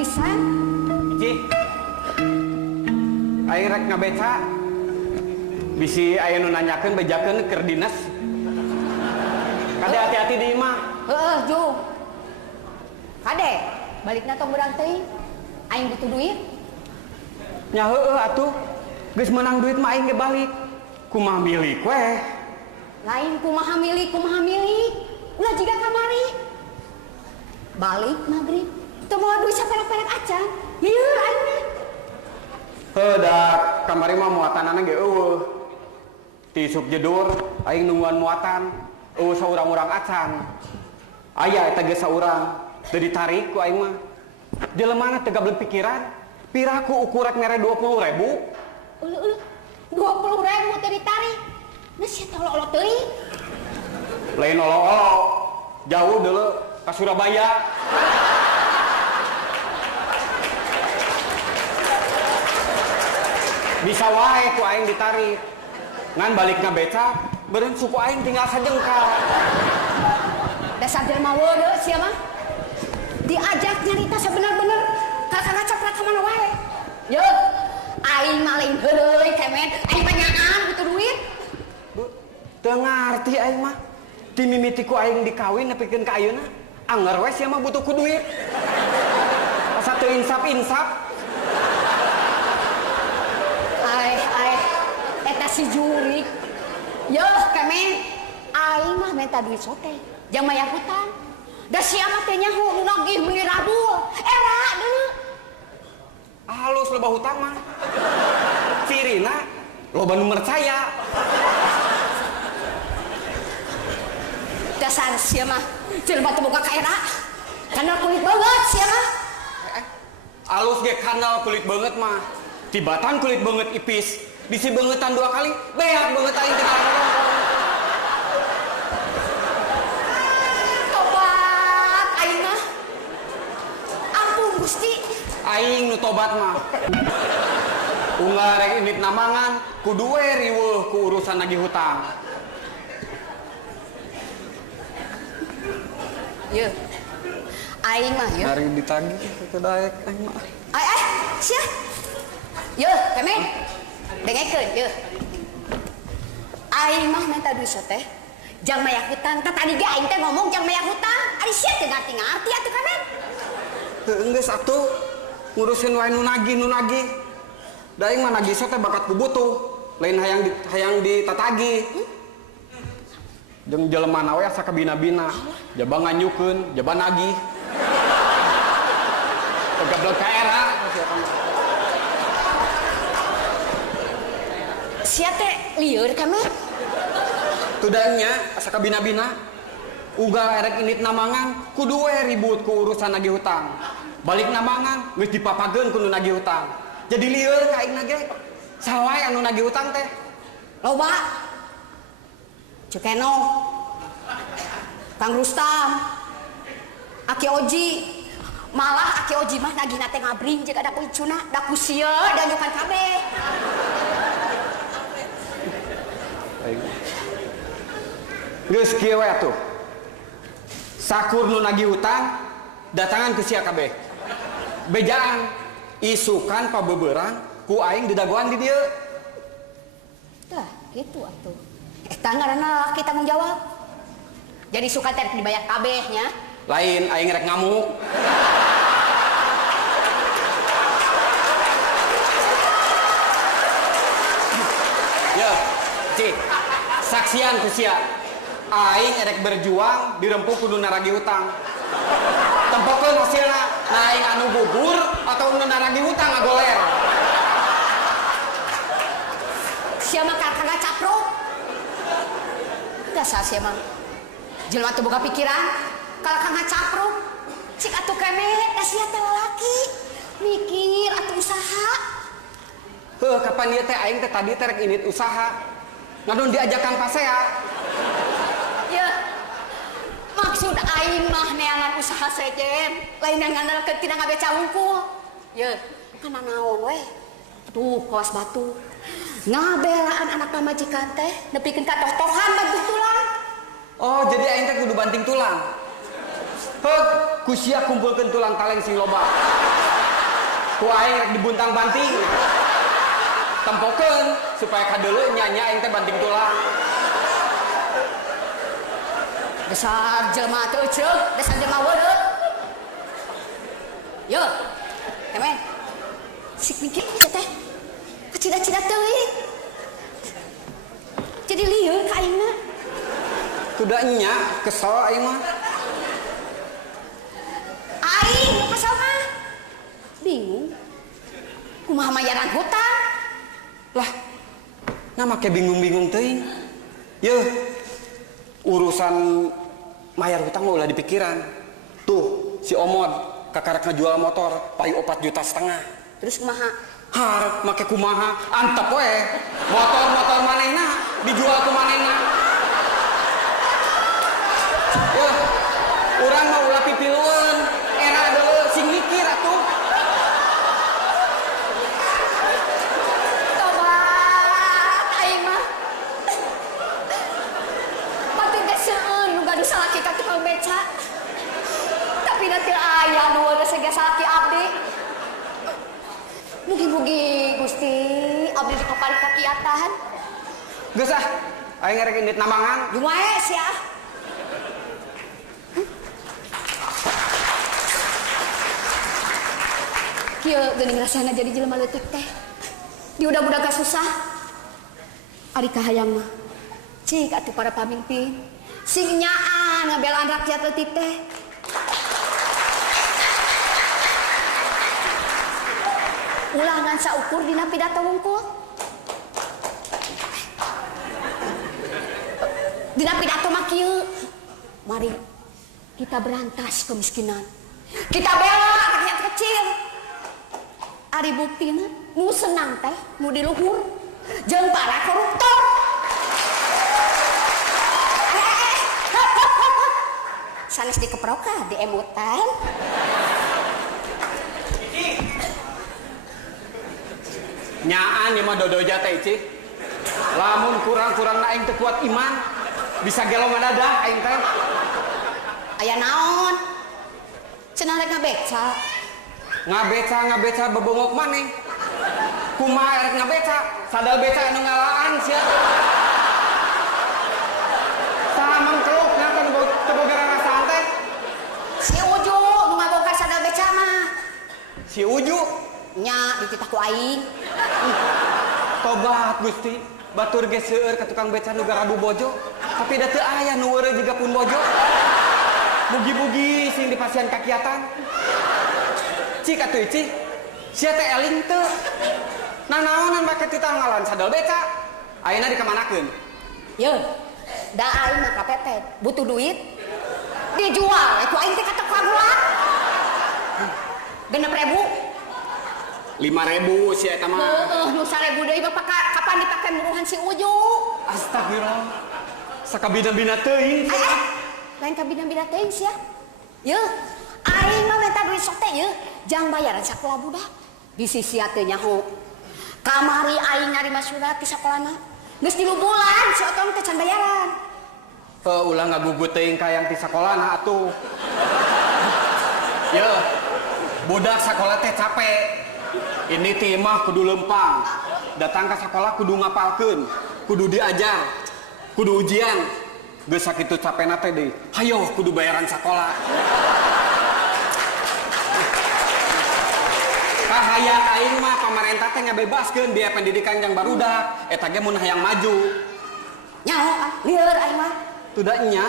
pisan. Ci, aing rek ngabeca. Bisi aya nu nanyakeun bejakeun keur dinas. Kade hati-hati di imah. Heeh, Ju. Kade, balikna tong beurang teuing. Aing butuh duit. Nya heueuh atuh. Geus menang duit mah aing ge balik. Kumaha milik weh. Lain kumaha milik. Ulah jiga kamari. Balik maghrib. Teu moal duit sapelek-pelek acan. Lieur aing mah. Heuh dak kamari mah muatanana ge eueuh. Ti sup jedur aing nungguan muatan. Eueuh saurang-urang acan. Aya eta ge saurang. Teu ditarik ku aing mah. Jelemana teu gablek pikiran. Piraku ukur rek mere 20.000. Ulu 20.000 teu ditarik. Nah sia tolol teuing. Lain olo-olo. Jauh dulu ke Surabaya. Bisa wae ku aing ditarik. Ngan balikna beca, beureun suku aing tinggal sajengkal. Dasar jelema weudeu sia mah. Diajak nyarita sebener-bener kakak caprak ka mana wae. Ye, aing mah lain heuleuy kemen, aing panyaan butuh duit. Teu ngarti aing mah. Ti mimitiku aing dikawin nepikeun ka ayeuna, anger we sia mah butuh ku duit. Asa teu insap-insap. Ai, eta si jurik. Yeuh kemen, aing mah minta duit sote, jang maya hutang. Da sia mah teh nyaho nagih meuni radul. Era deuleu. Halus loba hutang mah. Cirina loba nu percaya. Dasar sia mah jelema teu boga ka era. Kana kulit banget sia mah. Alus ge kanal kulit banget mah. Tibatan kulit banget ipis. Bisi bangetan 2 kali, beak banget aing teh. Tobat aing mah. Ampun Gusti. Aing nu tobat mah. Unggal rek indit namangan, kudu we riweuh ku urusan nagih hutang. Ye. Aing mah ye. Hari ditagih teu daek aing mah. Ai sia. Ye, kemen. Dengekeun ye. Aing mah minta duit teh. Jang maya hutang, tah tadi ge aing teh ngomong jang maya hutang. Ari sia teu ngarti-ngarti atuh kemen. Heuh geus atuh. Ngurusin wae nu nagih. Da aing mah nagih teh bakat ku butuh. Lain hayang ditatagi. Jeung jelema we asa kabina-bina. Jaba nganyukeun, jaba nagih. Gablek ka era. Sia teh lieur kemen. Tudangnya asa kabina-bina. Uga erek indit namangan kudu we ribut ku urusan nagih hutang. Balik namangan geus dipapageun ku nu nagih hutang. Jadi lieur ka aingna ge. Saha wae anu nagih hutang teh? Loba. Cekeno. Kang Rustam. Aki Oji. Malah Aki Oji mah nagihna teh ngabring jeung ada kucuna, da ku sieu da nyukan kabeh. Geus kieu we atuh. Sakur nu nagih hutang datangan ke sia kabeh. Bejaan isukan pabeberang ku aing didagoan di dieu. Tah, gitu atuh. Eta ngaranna laki tanggung jawab. Jadi suka teh dibayar kabehnya. Lain aing rek ngamuk. Ya, Ci. Saksian ku sia. Aing erek berjuang dirempuh kudu naragi hutang. Tempokeun hasilna, nah aing anu gugur atau nu naragi hutang ngagoler. Sia mah kagak capruk. Dasar sia mah. Jelema teu boga pikiran, kalau kagak capruk. Cik atuh kemet, da sia teh lalaki. Mikir atuh usaha. Heuh, kapan ieu teh aing teh tadi teh rek indit usaha. Ngadon diajak Kang Pasea. Ya, maksud aing mah neangan usaha sejen, lain yang ngandalkeun tina ngabeca wungkul. Ya, kana naon we? Tuh, kawas batu. Ngabelaan anak majikan teh nepikeun ka toh-tohan banting tulang. Oh, jadi aing teh kudu banting tulang. Heuh, ku sia kumpulkeun tulang kaleng sing loba. ku aing rek dibuntang banting. Tempokeun supaya kadeuleu nya aing teh banting tulang. Dasar jelema teu ceuk, dasar jelema weuleuh. Yo, kemen. Sik mikir teh. Kecida-cida teuing. Jadi lieur ka aing mah. Kuda nya kesel aing mah. Aing kasal mah. Bingung. Kumaha mayaran hutang? Lah, nama ke bingung-bingung teuing. Yeuh, urusan mayar hutang mah ulah dipikiran. Tuh, si Omod kakarek ngejual motor payu 4,5 juta. Terus kumaha? Harap make kumaha, antep we. Motor-motor manehna dijual ke manehna. Yeuh, urang mah ulah pipilueun. Era deuleu sing mikir atuh. Tobat aing mah. Batur ge seueun nu gaduh salaki ka tukang beca. Tapi nanti aya nu weureuh sege salaki abdi. Mugi-mugi Gusti abdi dikaparing kakiatan. Geus ah, aing ngarek indit nambangan. Jeung wae sia. Kieu geuning rasana jadi jelema leutik teh. Di udah-udah gak susah. Ari kahayang mah. Cik atuh para pamimpin. Sing nyaan ngabelaan rakyat leutik teh. Ulangan saukur dina pidato wungkul. Dina pidato mah kieu. Mari kita berantas kemiskinan. Kita bela rakyat kecil. Ari buktina nu senang teh nu di luhur jeung para koruptor. Sanes dikeproka di emutan. Nyaan ieu mah dodoja teh Ci. Lamun kurang-kurangna aing teu kuat iman, bisa gelo madadah aing teh. Aya naon? Cenah rek ngabeca. Ngabeca bebongok maneh. Kumaha erek ngabeca? Sadal beca anu ngalaan sia. Samang kelukna kan teu boga rarasaan teh. Si Uju nu ngabongkar sadal beca mah. Si Uju Nya dititah ku aing. tobat Gusti. Batur ge seueur ka tukang beca nu garabu bojo, tapi da teu aya nu weureuh jiga pun bojo. Mugi-mugi sing dipasihan kakiatan. Cik atuh Ci, sia teh eling teu. Nanaonan make titanggalan sadal beca. Ayeuna dikamanakeun? Ye, da aing mah kapepet, butuh duit. Dijual, itu aing teh katek pagulan. 6.000. 5.000 sia eta mah. Heeh, nu 1.000 deui mah kapan dipake muruhan si Uju? Astagfirullah. Sakabina-bina teuing. Lain kabina-bina teuing sia. Ye, aing mah minta duit sok teh ye, jang bayaran sakola budak. Bisi sia teh nyaho. Kamari aing narima surat ti sakolana. Geus 3 bulan si otong teh can bayaran. Ulah ngagugut teuing ka yang ti sakolana atuh. Ye, budak sakola teh capek. Ini ti mah kudu lempang. Datang ke sekolah kudu ngapalkeun, kudu diajar, kudu ujian. Geus sakitu capena teh deui. Hayo kudu bayaran sekolah. Kahayang aing mah pamarentah teh ngabebaskeun biaya pendidikan yang barudak. Eta ge mun hayang maju. Nyaho lieur aing mah. Tuda nya.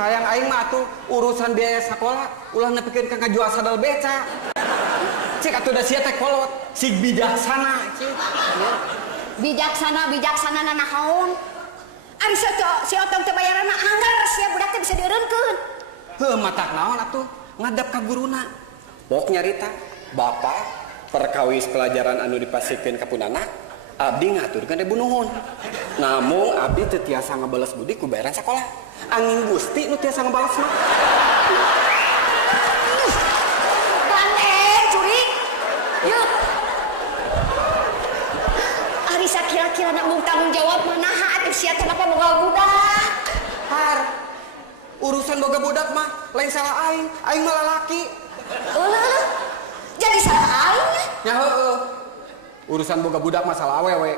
Hayang aing mah atuh urusan biaya sekolah ulah nepikeun ka ngajual sadal beca. Cik atuh da sia teh kolot, sig bijaksana, cik. Bijaksana naon? Ari si otong teh bayaran mah anggar sia budak teh bisa dieureunkeun. Heuh matak naon atuh ngadap ka guruna. Pok nyarita, Bapak perkawis pelajaran anu dipasikeun ka punana, abdi ngaturkeun debu nuhun. Namun abdi teu tiasa ngabales budi ku bayaran sakola. Angin Gusti nu tiasa ngabales mah. Yuk. Ari sakira-kira nak tanggung jawab manaha atuh sia teh kenapa boga budak? Har. Urusan boga budak mah lain salah aing mah lalaki. Jadi salah aing. Nya heueuh. Urusan boga budak masalah awewe.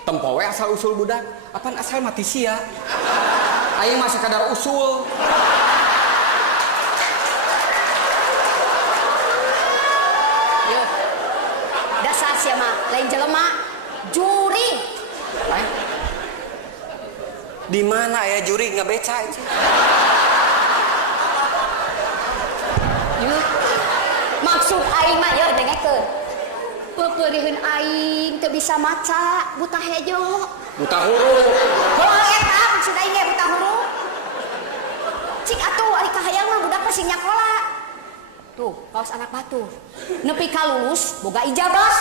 Tempo we asal usul budak, apaan asal mati sia. Aing mah sakadar usul. Yeuh. Dasar sia mah lain jelema juring. Ay. Di mana ya juri ngabeca itu? Yeuh. Maksud aing mah yeuh dengekeun. Pepeureuheun aing teu bisa maca, buta hejo. Buta huruf. Heuh eta maksud aing ge buta huruf. Cik atuh ari kahayang mah budak mah sing nyakola. Tuh, kaos anak batu. Nepi ka lulus boga ijabah.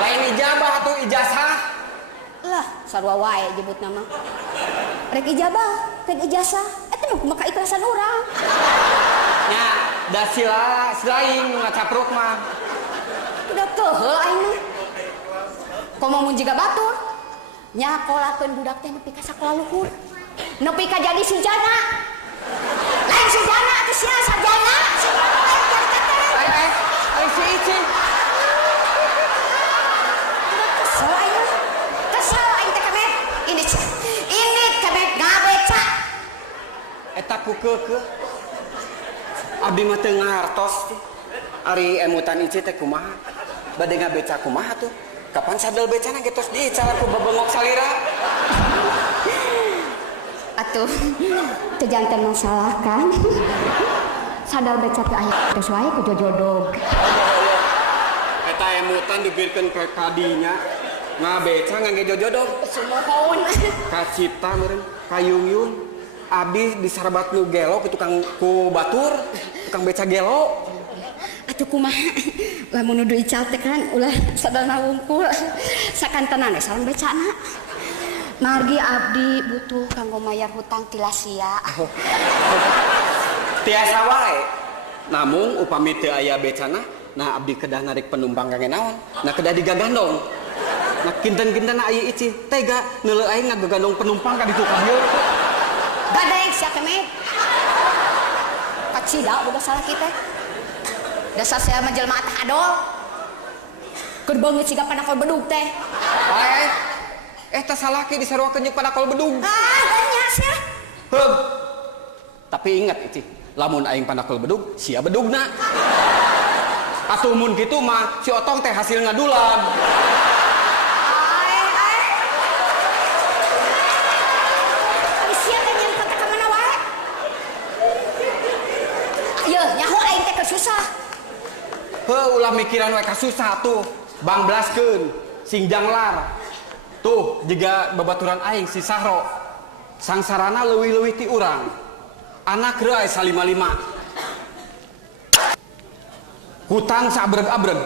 Lain ijabah tuh ijazah. Lah, sarua wae nyebut nama. Rek ijabah, rek ijazah, eta mah keikhlasan urang. Nya, da silaing nu ngacapruk mah. Udah teuheuh aing mah. Komo mun jiga batur. Nyakolakeun budak teh nepi ka sakola luhur. Nepi ka jadi sujana. Lain sujana atuh sia sarjana. Ai si Ici. Kesel aing mah. Kesel aing teh kemet. Ini kemet ngabeca. Eta kukeukeuh. Abdi mah teu ngartos. Ari emutan Ici teh kumaha? Bade ngabeca kumaha tuh? Kapan sadel becana getos dicara ku bebengok salira? Atuh, teu janten masalah kan. Sadar beca teh aya geus wae ku jojodog. Eta emutan dibirkeun ke kadinya. Ngabeca ngangge jojodog. Sumohon. Kacipta meureun kayung-yung. Abdi disarabat nu gelo ku tukang ku batur, tukang beca gelo. Atuh kumaha? Lamun nu ical teh kan ulah sadana wungkul. Sakantenan we sareng becana. Margi abdi butuh kanggo mayar hutang tilasia. Tiasa wae. Namun upami teu aya becana, nah abdi kedah narik penumpang kangge naon? Nah kedah digagandong. Nah kinten-kinten aya Ici, tega neuleuh aing ngagagandong penumpang ka ditu ka dieu. Gadeng sia kemet. Kacida boga salah kita. Dasar saya mah jelema teh adol. Keur beungeut siga panakol bedug teh. Eta salaki disaruakeun jeung panakol bedug. Nya sia. Heuh. Tapi ingat Ici, lamun aing panakol bedug, sia bedugna. Atuh mun kitu mah si Otong teh hasil ngadulan. Abi sia teh nyen kata ka mana wae. Yeuh, nyaho aing teh kesusah. Heuh ulah mikiran we kasusah tuh. Bang blaskeun sing janglar. Tuh jiga babaturan aing si Sahro. Sangsarana leuwih-leuwih ti urang. Anak reu aya 5. Hutang sabreg-abreg.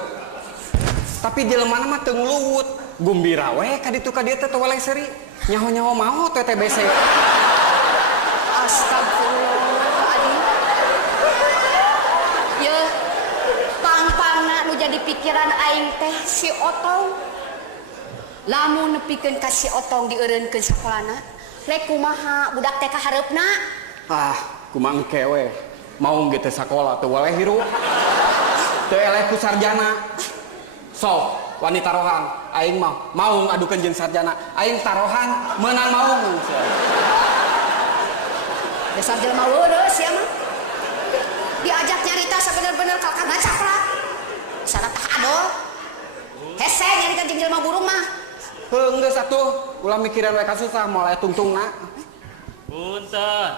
Tapi jelema mah teu ngluwut. Gumbira we ka ditu ka dieu teh teu waleh seuri. Nyaho-nyaho mau teh TBC. Astagfirullahaladzim. Yeuh, pang-pangna nu jadi pikiran aing teh si Otong. Lamun nepikeun ka si Otong dieureunkeun sakolana, rek kumaha budak teh kahareupna? Ah, kumaha engke we. Mau ge teh sakola teu waleh hirup. Teu eleh ku sarjana. Sok, wanita rohang, aing mah mau ngadukeun jeung sarjana. Aing tarohan meunang maung. Dasar jelema weureus sia mah. Diajak nyarita sabener-bener kakak ngacaklat. Sana tah adol. Hese nyarita jeung jelema burung mah. Heuh geus atuh, ulah mikiran we kasusah moal aya tungtungna. Punten.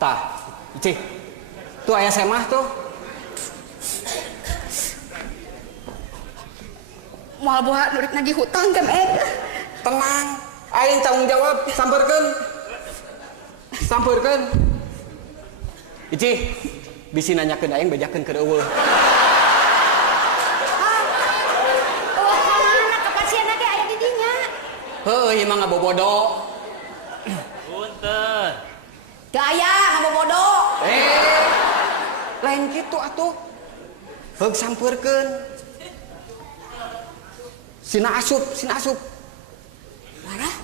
Tah, Ici. Tuh aya semah tuh. Moal boha nurik nagih hutang kemet. Tenang, aing tanggung jawab, sampeurkeun. Sampeurkeun. Ici, bisi nanyakeun aing bejakeun keur eueuh. Heuh, ieu mah ngabobodo. Punten. Teu aya ngabobodo. Lain kitu atuh. Heug sampeurkeun. Sina asup. Warah?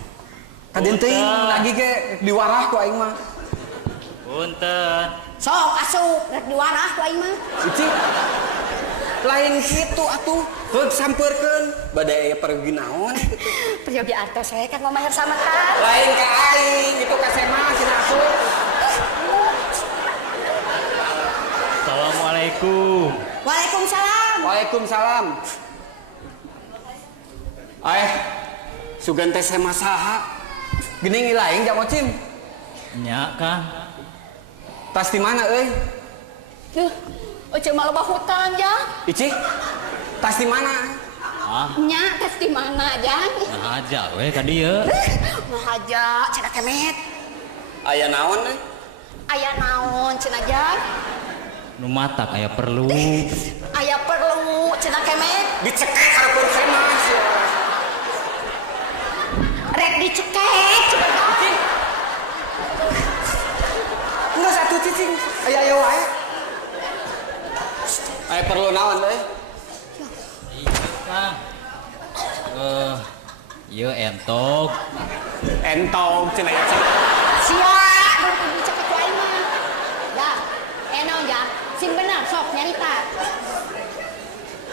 Kaden teuing lagi ge diwarah ku aing mah. Punten. Sok asup rek diwarah ku aing mah. Ici. lain gitu atuh. Heug sampeurkeun bade aya pergi naon gitu. Peryogi artos saya kan mau mahir sama kan. Lain ka aing itu ka Sema cenah asuh. Assalamualaikum. Waalaikumsalam. Waalaikumsalam. Sugan teh Sema saha? Geuning ilaing jak mocim. Nya Kang. Tas di mana euy? Duh, Oce malah bahutan ya. Ici, tas di mana? Ah, Nya tes di mana Jang? nah aja we ka dieu. Mah aja cenah kemet. Aya naon euy? Aya naon cenah Jang? Nu matak aya perlu. Aya perlu cenah kemet. Dicekek hareupeun Sema. Rek dicekek cenah Jang. Enggak satu cicing. Aya wae. Aya perlu naon euy? Kang. Ieu entok. Entong cenah ya cenah. Sia, baru dicekek ku aing mah. Ya, naon Jang? Sing bener sok nyarita.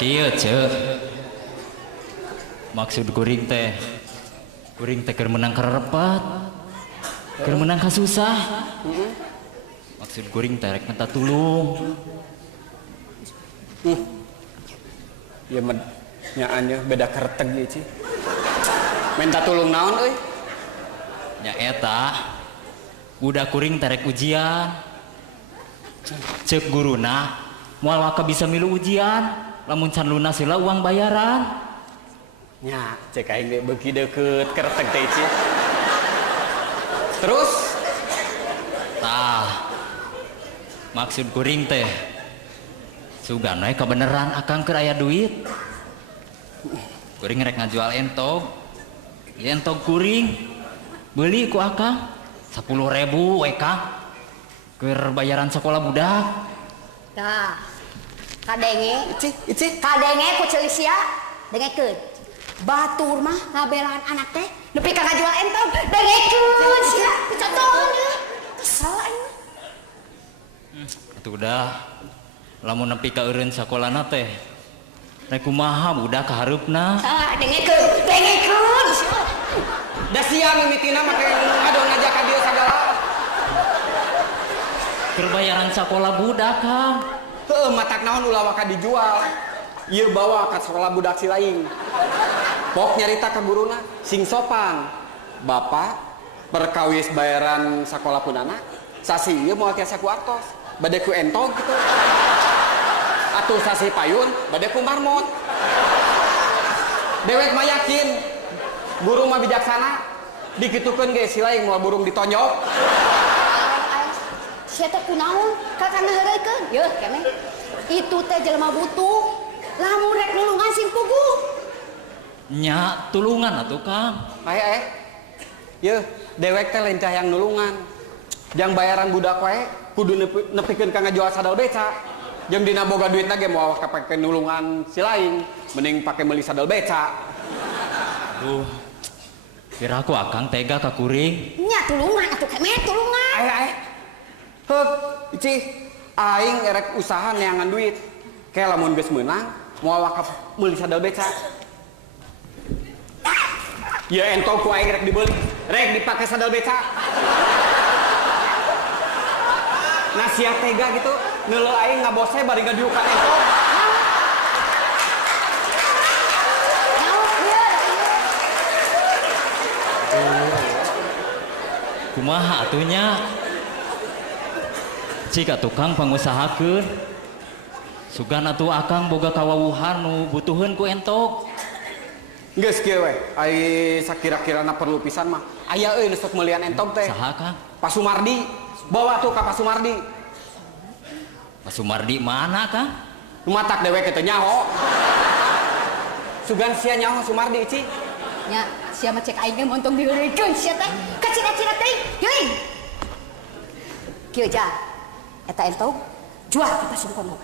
Kieu ceuk. Maksud kuring teh keur menang karepet. Keur menang ka susah. Maksud kuring teh rek minta tulung. Ieu mah nyaannya beda kereteg ieu ci. Minta tulung naon euy? Nya eta budak kuring teh rek ujian. Ceuk guruna moal waka bisa milu ujian lamun can lunas heula uang bayaran. Nya, cek aing ge beuki deukeut kereteg teh ci. Terus Tah maksud kuring teh sugan we kebeneran akang keur aya duit. Kuring rek ngajual entog. Ieu entog kuring beuli ku akang 10.000 we Kang. Keur bayaran sekolah budak. Dah. Kadenge, Ici. kadenge ku ceuli sia dengekeun. Batur mah ngabelaan anak teh nepi ka ngajual entong dengekeun sia contohna. Kesel aing mah. Atuh udah lamun nepi ka eureun sakolana teh rek kumaha budak ka hareupna. Dengekeun sia. Da sia mimitina make ngadon aja ka dieu sagala. Keur bayaran sekolah budak Kang. Heueuh matak naon ulah waka dijual. Ieu bawa ka sekolah budak si laing. Pok nyarita ka guruna sing sopan. Bapak perkawis bayaran sakola punana sasi ieu moal tiasa ku artos. Bade ku entog gitu. Atuh sasi payun bade ku marmot. Dewek mah yakin guru mah bijaksana. Dikitukeun ge si laing moal burung ditonyok. Sia teh kunaon? Kakana heureukeun. Yeuh keneh. Itu teh jelema butuh. Lamun rek nulungan sing puguh. Nya tulungan atuh Kang. Yeuh, dewek teh lain cah yang nulungan. Jang bayaran budak wae kudu nepikeun ka ngajual sadal beca. Jeung dina boga duitna ge moal kapake nulungan si lain, mending pake meuli sadal beca. Duh. Kira aku akang tega ka kuring. Nya tulungan atuh kemet tulungan. Heuk, Ici, aing erek usaha neangan duit. Kayak lamun geus meunang moal wakaf meuli sadal beca. Ya entong ku aing rek dibeli, rek dipake sadal beca. Nah sia tega gitu, neuleuh aing ngabose bari ngadiukan entong. Kumaha atunya? Jika tukang pangusahakeun sugan atuh akang boga kawawuhan nu butuheun ku entok. Geus kieu we, ai sakira-kirana perlu pisan mah. Aya euy nu sok meuliean entong teh. Saha Kang? Pak Sumardi. Bawa tuh ka Pak Sumardi. Pak Sumardi mana Kang? Nu matak dewe teh nyaho. Sugan sia nyaho Sumardi Ici. Nya sia mah cek aing ge montong diheureukeun sia teh. Ka cina-cina teh. Geuing. Kieu ja. Eta entong jual ka Pasungkono.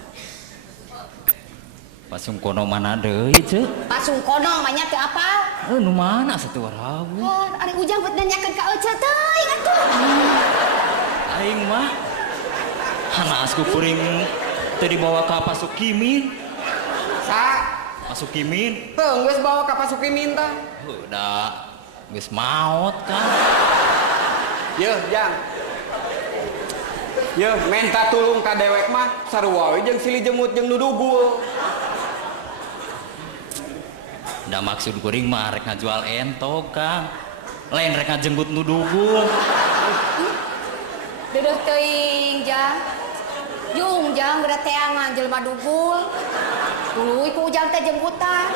Pasungkono mana deui ceuk? Pasungkono mah nya teu apal. Nu mana satu rawu? Oh, ari ujang buat nanyakeun ka Ece teuing atuh. Aing mah hanas ku kuring teu dibawa ka Pasuk Kimin. Sa, Masukimin. geus bawa ka Pasukimin tah. Udah geus maot kan. Yeuh, Jang. Yeuh, minta tulung ka dewek mah sarua we jeung silih jemut jeung nu dugul. Da maksud kuring mah rek ngajual entog Kang. Lain rek ngajenggut nu dugul. Deudeuk teuing Jang. Yung Jang geura teangan jelema dugul. Tuluy ku Ujang teh jenggutan.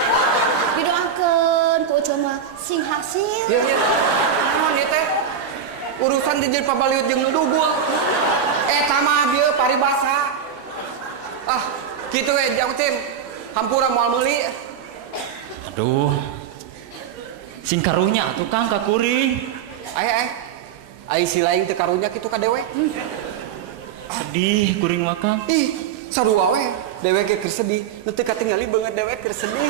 Didoakeun ku cuma sing hasil. Yeuh, naon ieu teh? Urusan dijil pabaliut jeung nu dugul. Eta mah dieu paribasa. Ah, kitu we Jang Cim. Hampura moal meuli. Aduh. Sing karunya atuh Kang ka kuring. Ai si lain teu karunya kitu ka dewek. Sedih kuring mah Kang. Ih, sarua we. Dewek ge keur sedih. Nu teu katingali beungeut dewek keur sedih.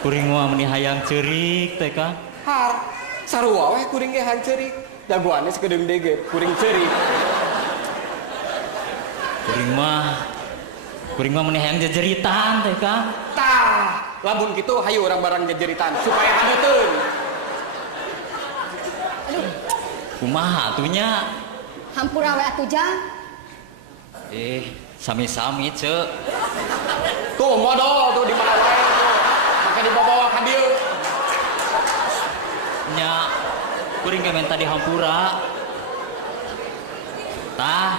Kuring mah meni hayang ceurik teh Kang. Har, sarua we kuring ge hayang ceurik. Jagoannya sekedeung dege, kuring ceurik. Kuring mah meni hayang jejeritan teh Kang. Tah, lamun kitu hayu urang bareng jejeritan supaya haneuteun. Kumaha atunya? Hampura we atuh Jang. Sami-sami ceuk. Tuh modal tuh di mana wae tuh. Maka dibawa ka dieu. Nya kuring ge menta di hampura. Tah,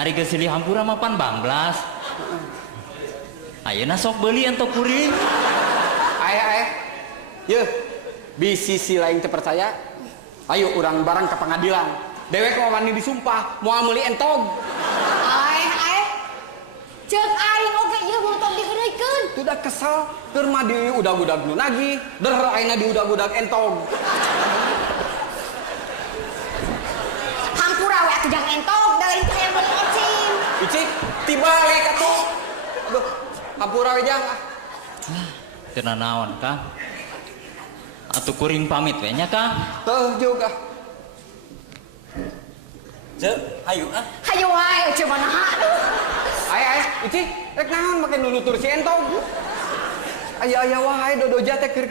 ari geus silih hampura mah pan banglas. Ayeuna sok beuli entok kuring. Aya. Yeuh, bisi si lain teu percaya. Ayo urang bareng ke pengadilan. Dewek mau wani disumpah, moal meuli entog. Ceuk aing oge ieu motor digeureukeun. Udah kesel, keur mah di udag-udag nu nagih, der ayeuna di udag-udag entog. Hampura we atuh Jang entog, da lain teh meuli ecing. Icik, tibalik atuh. Aduh, hampura we Jang. Teu nanaon Kang. Atuh kuring pamit we nya Kang. Teuh juga. Ceuk, hayu ah. Hayu wae coba naha. Aya, Icik, rek naon make nunutur si entog. Aya wae dodoja teh keur.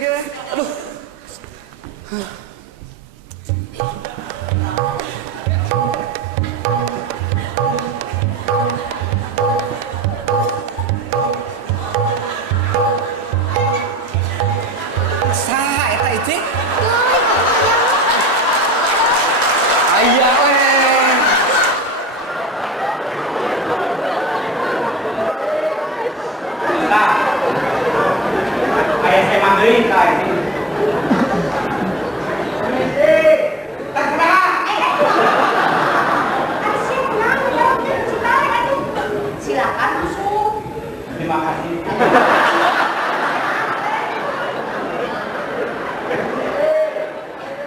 Aduh. Saha eta Icik? Aya we. Ayah saya manggilin kak ini. Silakan masuk. Terima kasih.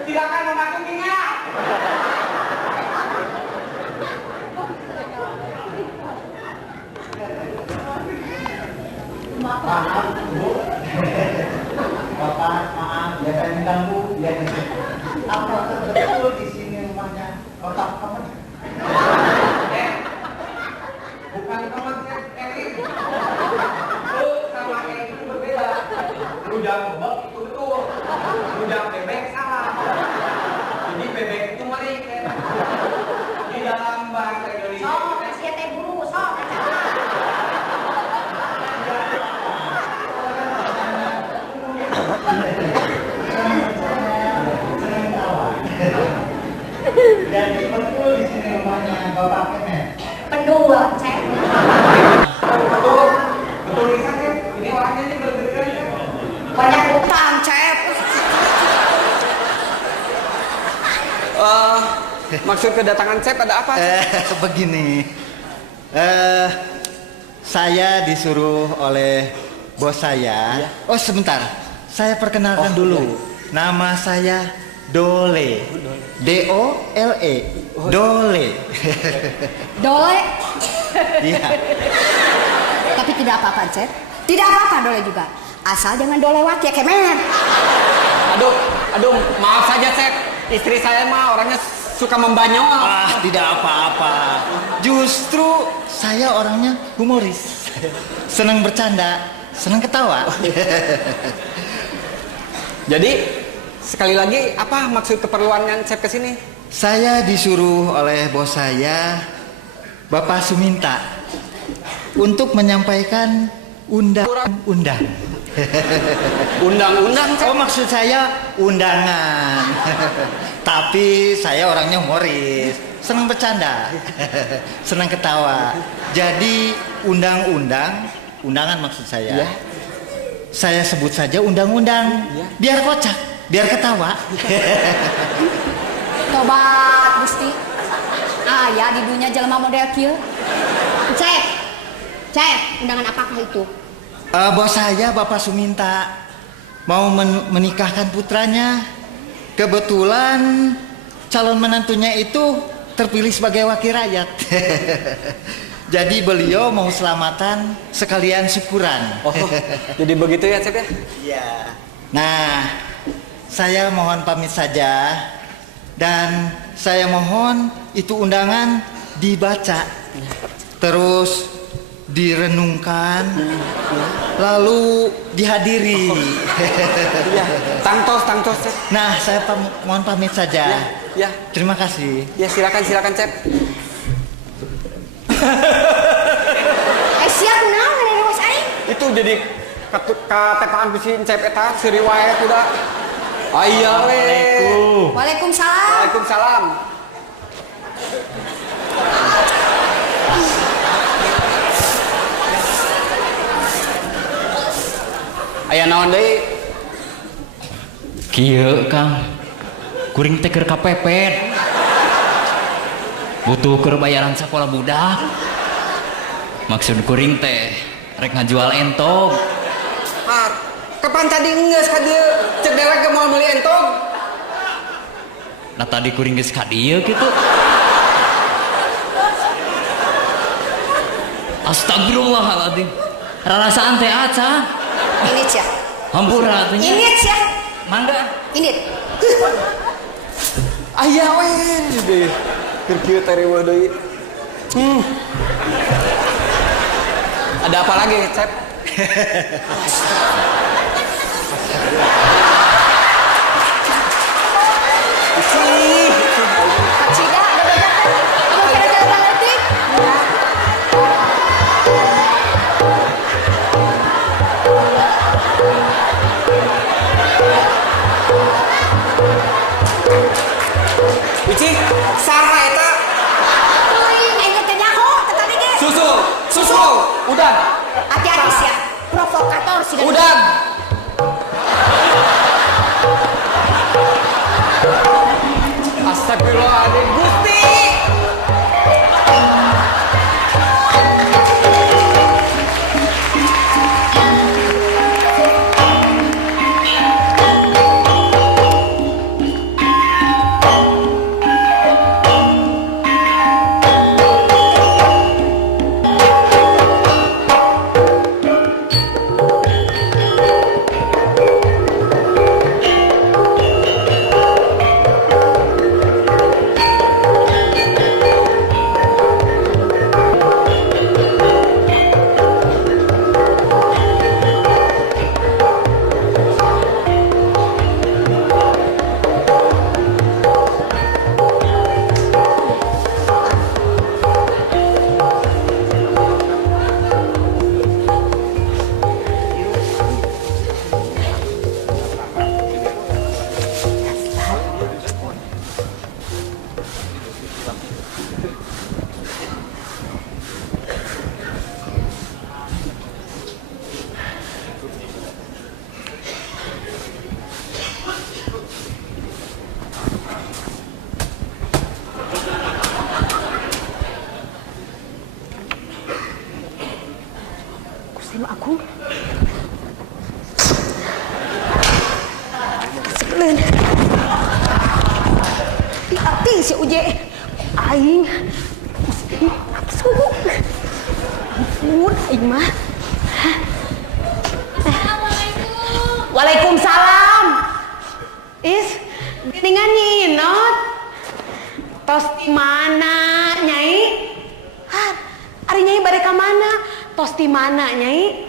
Silakan memasuk ingat. Maaf, Bu. Bapak, maaf, ya saya mengganggu. Ya, apa betul di sini rumahnya Bapak kamu? Bukan teman saya, Erin. Lu sama Erin itu berbeda. Rujak bebek itu betul. Rujak bebek salah. Jadi bebek itu merik. Di dalam bahasa Indonesia. Sok kasih teh guru, sok. Dan betul di sini rumahnya Bapak Kemet. Pendua, cek. Betul. Betul Lisa, Cep. Ini orangnya ini berbeda. Banyak utang, cek. Maksud kedatangan Cep ada apa? Begini, saya disuruh oleh bos saya. Oh sebentar, saya perkenalkan dulu. Nama saya Dole. D-O-L-E. Dole. Dole. Iya. Tapi tidak apa-apa, cek. Tidak apa-apa Dole juga. Asal jangan dolewat ya, Kemen. Aduh, maaf saja Cep. Istri saya mah orangnya suka membanyol. Ah, tidak apa-apa. Justru saya orangnya humoris. Senang bercanda, senang ketawa. Jadi sekali lagi apa maksud keperluan Cep kesini? Saya disuruh oleh bos saya, Bapak Suminta, untuk menyampaikan undang-undang. Undang-undang Cep? Oh, maksud saya undangan. Tapi saya orangnya humoris, senang bercanda, senang ketawa. Jadi undangan maksud saya. Ya. Saya sebut saja undang-undang. Ya. Biar kocak, biar ketawa. Tobat Gusti. Ya di dunia jelema model kieu. Cep, undangan apakah itu? Bos saya Bapak Suminta mau menikahkan putranya. Kebetulan calon menantunya itu terpilih sebagai wakil rakyat. Jadi beliau mau selamatan sekalian syukuran. Oh, jadi begitu ya Cep ya? Iya. Nah, saya mohon pamit saja. Dan saya mohon itu undangan dibaca. Terus direnungkan. Lalu dihadiri. Iya. Tangtos Cep. Nah, saya mohon pamit saja. Ya. Terima kasih. Ya silakan Cep. Siap naon dari bos aing? Itu jadi katepaan bisi Cep eta siriwayat udah. Aya we. Waalaikumsalam. Waalaikumsalam. Aya naon deui? Kieu Kang, kuring teh keur kapepet. Butuh keur bayaran sekolah budak. Maksud kuring teh rek ngajual entog. Kapan tadi geus ka dieu cek dewek ge moal meuli entog? Nah tadi kuring geus ka dieu kitu. Astagfirullahaladzim. Rarasaan teh aca. Ini ya. Hampura teh. Ini ya. Mangga. Ini. Aya we deui. Keur kieu teh reueuh deui. Ada apa lagi, Cep? Cida ada bejakan. Abang kira-kira berarti. Ici, saha eta? Aing teh nyaho tadi ge. Susu, udah. Hati-hati sih ya. Provokator sih. Udah. Astagfirullahaladzim, Gusti. Gusti aku. Sekelen. Hati si Uje. Aing. Gusti, nafsu. Ampun, aing mah. Waalaikumsalam. Is, geningan nyinot. Tos di mana, Nyai? Hah, ari Nyai bade ka mana? Tos di mana, Nyai?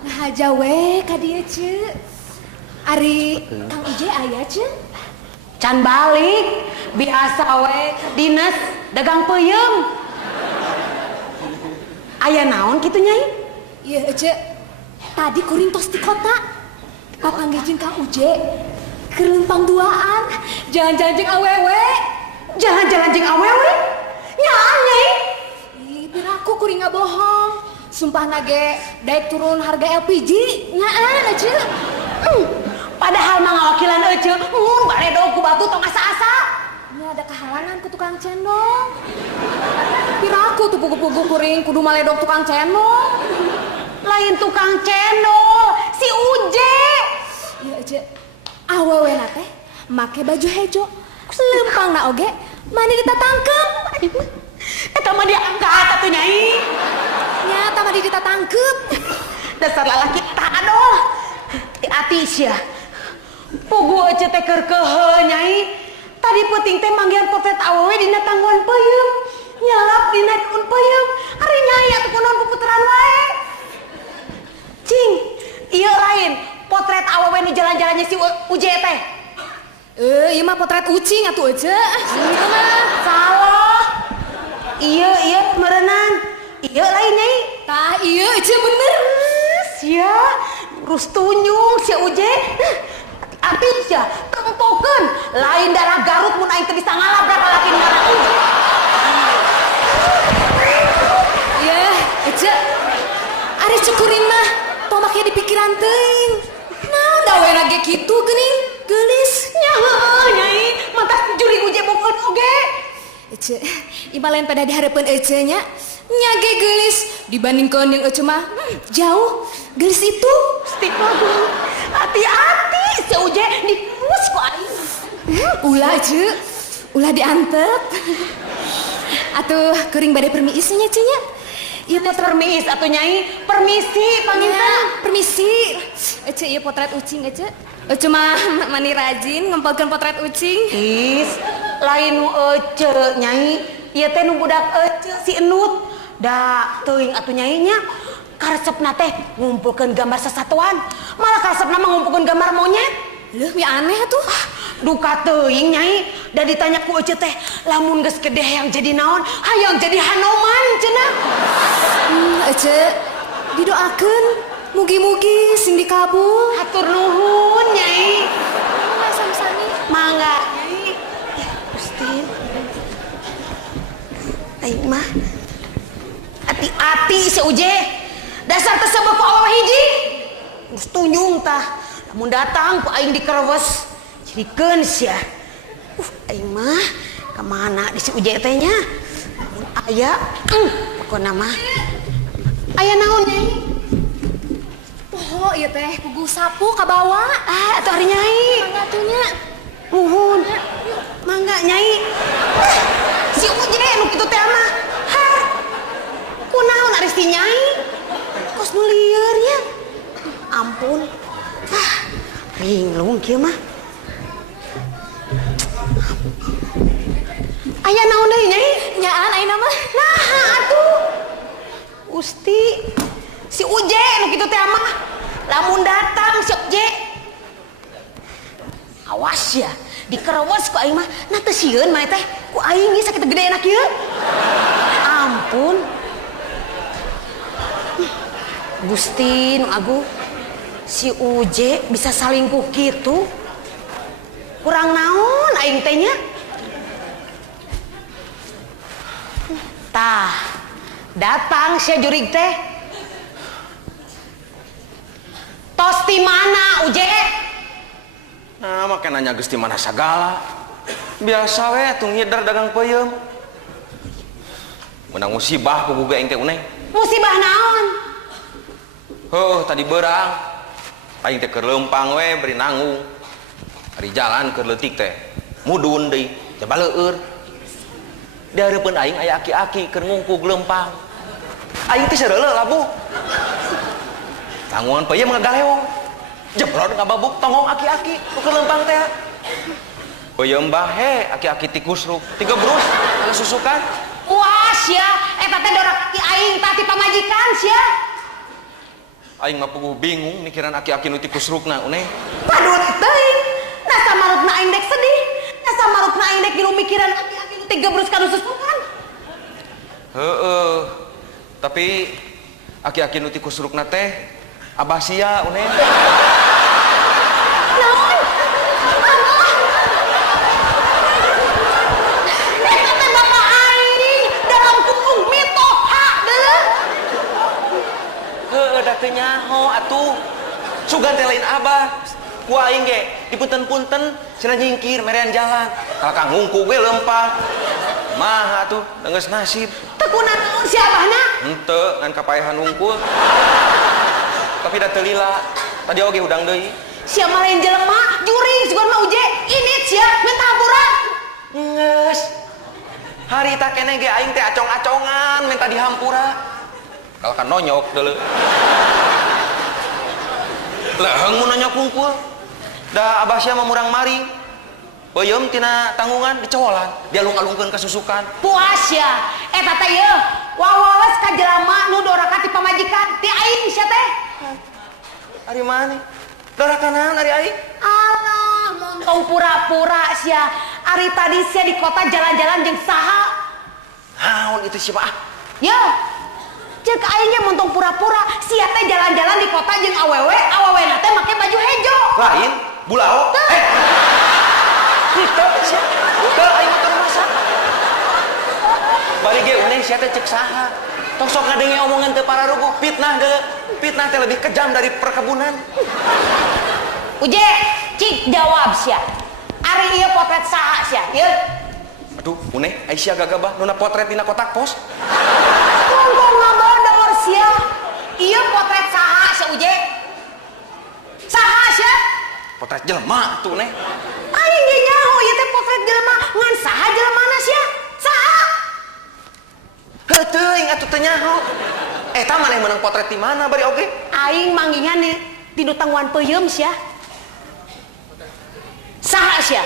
Nah aja we ka dieu ce. Ari Kang Uje aya ce? Can balik, biasa we dinas dagang peuyeum. Aya naon kitu Nyai? Iya ce. Tadi kuring tos di kota. Kapanggih jeung Kang Uje. Keur lempang duaan, jalan-jalan jeung awewe. Jalan-jalan jeung awewe? Nyaan Nyai? Ih, piraku kuring ngabohong. Sumpah nage daek turun harga LPG. Nyaan aja. Padahal mangawakilan ece, baledog ku batu tong asa-asa. Ini ada kehalangan ku tukang cendol. Piraku tuh pugu-pugu kuring kudu maledog tukang cendol. Lain tukang cendol, si Uje. Iya aja. Awewe nate make baju hejo. Lempang na oge, mani ditatangkeun. Eta mah diangkat atuh Nyai. Nyata mah ditatangkeun. Dasar lalaki tak aduh. Hati sia. Pugu ece teh keur keuheul Nyai. Tadi peuting teh manggihan potret awewe dina tangguhan peuyeum. Nyelap dina daun peuyeum. Ari Nyai atuh kunaon puputeran wae. Cing, ieu lain potret awewe nu jalan-jalannya si Uje teh. Ieu mah potret ucing atuh aja. Itu mah Salah. Ieu meureunnan. Ieu lain Nyai. tah ieu aja bener. Sia, urus tunyung si Uje. Hati sia, tempokeun. Lain darah Garut mun aing teu bisa ngalabrak lalaki ngaran Uje. Iya, aja. Ari cukurin mah, tong make di pikiran teuing. Naon da we ge kitu geuning, geulis. Nya heueuh Nyai, mantas juri Uje bokeun oge. Ece, ieu lain pada dihareupeun ece nya. Nya ge geulis dibandingkeun jeung ece mah jauh. Geulis itu Stik lagu. Hati-hati si Uje dikus ku aing. ulah ce, ulah diantep. Atuh kuring bade permisi nya ce nya. Ieu potret Permis atuh Nyai, permisi panginten. permisi. Ece ieu potret ucing ece. Ece mah mani rajin ngempelkeun potret ucing. Is, lain nu ece Nyai, ieu teh nu budak ece si Enut. Da teuing atuh Nyai nya. Karesepna teh ngumpulkeun gambar sesatuan, malah karesepna mah ngumpulkeun gambar monyet. Leuh mi aneh atuh. Duka teuing Nyai, da ditanya ku ece teh, lamun geus gede hayang jadi naon? Hayang jadi Hanoman cenah. Ece didoakeun mugi-mugi sing dikabul. Hatur nuhun Nyai. Sami-sami. Mangga Nyai. Gustin. Aing mah hati-hati si Uje. Dasar tersebut ku awewe hiji. Geus tunyung tah. Lamun datang ku aing dikerewas. Jadikeun sia. Aing mah ka mana di si Uje teh nya? Lamun aya, pokona mah. Aya naon Nyai? Poho ieu teh kugu sapu ka bawah. Atuh ari Nyai. Mangga tuh nya. Nuhun. Mangga Nyai. Si Uje nu kitu teh mah. Hah. Kunaon ari si Nyai? Kos nu lieur nya. Ampun. Linglung kieu mah. Aya naon deui Nyai? Nyaan ayeuna mah. Naha atuh. Gusti. Si Uje nu kitu teh mah. Lamun datang si Uje. Awas ya, dikerewas ku aing mah. Nah teu sieun mah teh. Ku aing ge sakitu gede enak ieu. Ampun. Gusti nu agung. Si Uje bisa salingkuh gitu. Kurang naon aing teh nya? Tah, datang si jurig teh. Tos di mana Uje? Nah, makan nanya geus di mana sagala. Biasa we atuh ngidar dagang peuyeum. Menang musibah ku boga aing teh uneng. Musibah naon? Heuh, tadi beurang. Aing teh keur leumpang we beri nanggung. Ari jalan keur leutik teh. Mudun deui, coba leueur. Di hareupeun aing aya aki-aki keur ngungkug leumpang. Aing teh sareuleuh labuh. Tanggungan peuyeum ngagaleong. Jebrod ngababuk tongong aki-aki nu keur leumpang teh. Peuyeum bahe aki-aki tikus ruk. Tiga brus ada susukan. Wah sia, eta teh dorak ti aing tati pamajikan sia. Aing mah puguh bingung mikiran aki-aki nu tikus rukna une. Padut teuing. Nasa marutna aing dek sedih. Nasa marutna aing dek ngilu mikiran aki-aki nu tiga brus kanu susukan. Heeh. Tapi aki-aki nu tikus rukna teh abah sia une. Naon? Eta teh bapak aing dalam kungkung mitoha deuh. Heeh, da teu nyaho atuh. Sugan teh lain abah. Ku aing ge dipunten-punten cenah nyingkir merean jalan. Kalakang ngungku ge lempang. Maha tuh geus nasib. Teu kunaon si abahna? Henteu ngan kapaehan ngungkul. Tapi da teu lila. Tadi oge udang deui. Sia mah lain jelema, juring sugan mah uje. Init sia minta hampura. Nges. Hari tak kene ge aing teh acong-acongan minta dihampura. Kalahkan nonyok deuleu. Leheng mun nonyok kungkul. Da abah sia mah murang maring. Peuyeum tina tanggungan dicowolan, dialung-alungkeun kasusukan. Puas ya. Eta teh yeuh, wawales ka jelema nu doraka ti pamajikan. Ti aing sia teh. Ari mana? Dorakanan ari aing? Alah, montong pura-pura sia. Ari tadi sia di kota jalan-jalan jeung saha? Naon itu siapa? Yeuh. Ceuk aing ge montong pura-pura, sia teh jalan-jalan di kota jeung awewe, awewena teh make baju hejo. Lain? Bulao? Kita sia. Teu aing mah masa. Bari ge uneng sia teh ceuk saha? Tong sok ngadenge omongan teu pararugu, fitnah deuleu. Fitnah teh lebih kejam dari perkebunan. Uje, cik jawab sia. Ari ieu potret saha sia? Yeuh. Aduh, uneng Aisyah gagabah nuna potret dina kotak pos. Ngomong ngabodor sia. Ieu potret saha sia Uje? Saha sia? Potret jelema tuh neh. Aing ge nyaho ieu teh potret jelema ngan saha jelemana sia? Saha? Heuh teuing atuh teu nyaho. Eta maneh meunang potret di mana bari oge? Aing manggihan nih tinu tangguhan peuyeum sia. Saha sia?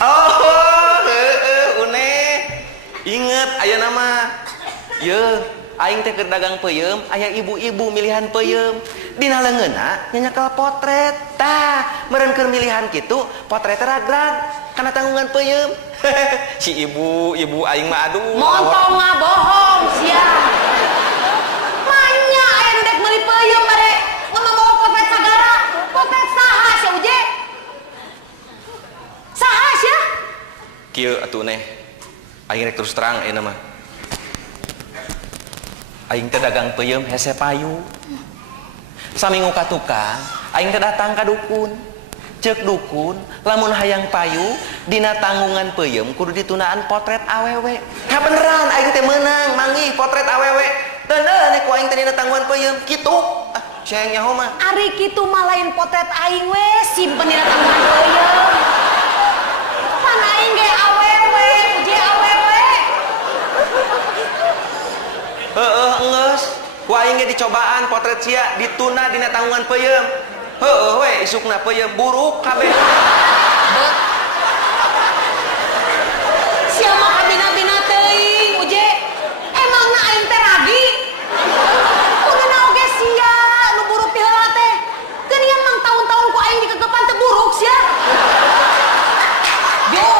Oh, uneh. Inget aya nama. Yeuh, aing teh keur dagang peuyeum, aya ibu-ibu milihan peuyeum. Dina leungeunna nyanyakel potret. Tah, meureun keur milihan kitu, potret teh ragrag kana tanggungan peuyeum. Si ibu aing mah aduh. Montong ngabohong sia. Manya aya nu dek meuli peuyeum bare ngomong potret sagara. Potret saha sia Uje? Saha sia? Kieu atuh neh. Aing rek terus terang ayeuna mah. Aing teh dagang peuyeum hese payu. Saminggu ka tukang, aing teh datang ka dukun. Ceuk dukun, lamun hayang payu dina tanggungan peuyeum kudu ditunaan potret awewe. Ha beneran aing teh meunang manggih potret awewe. Teu neuh ku aing teh dina tanggungan peuyeum kitu. Ah, ceng nyaho mah. Ari kitu mah lain potret aing we simpen dina tanggungan peuyeum. Pan aing ge awewe, Uje awewe. Heeh, geus. Ku aing ge dicobaan potret sia dituna dina tanggungan peuyeum. Heeh we isukna peuyeum buruk kabeh. Sia mah abina-bina teuing Uje. Emangna aing teh ragi? Kunaon oge sia nu buruk ti heula teh. Geunian mang tahun-tahun ku aing dikegepan teh buruk sia. Yo.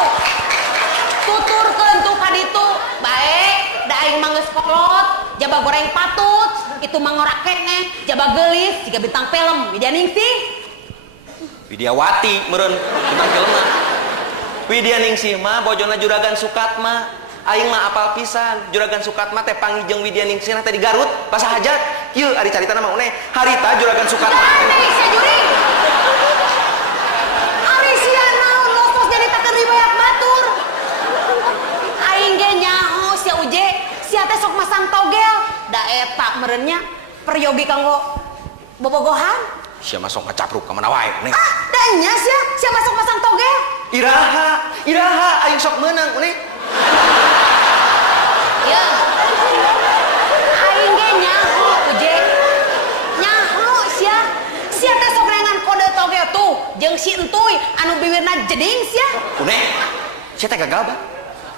Tuturkeun tuh ka ditu. Bae, da aing mah geus kolot, jaba goreng patut, itu mah ngora keneh, jaba geulis jiga bintang film. Widya Ningsih. Widyawati meureun bintang film mah. Widya Ningsih mah bojona Juragan Sukatma. Aing mah apal pisan. Juragan Sukatma teh panggih jeung Widya Ningsih teh di Garut pas hajat. Ieu ari carita mah uneh. Harita Juragan Sukatma. Teh sia juri. Ari sia naon lopos jadi takeun riwayat batur. Aing ge nyaho sia Uje, sia teh sok masang togel. Da eta meureunnya peryogi kanggo bobogohan. Sia masuk ngacapruk ka mana wae neh. Ah, da nya sia masuk masang togel. Iraha aing sok meunang uneh. Ya. Aing ge nyaho Uje. Nyaho sia teh sok rengan kode togel tuh jeung si Entuy anu bibirna jeding sia. Une, saya teh gagabah.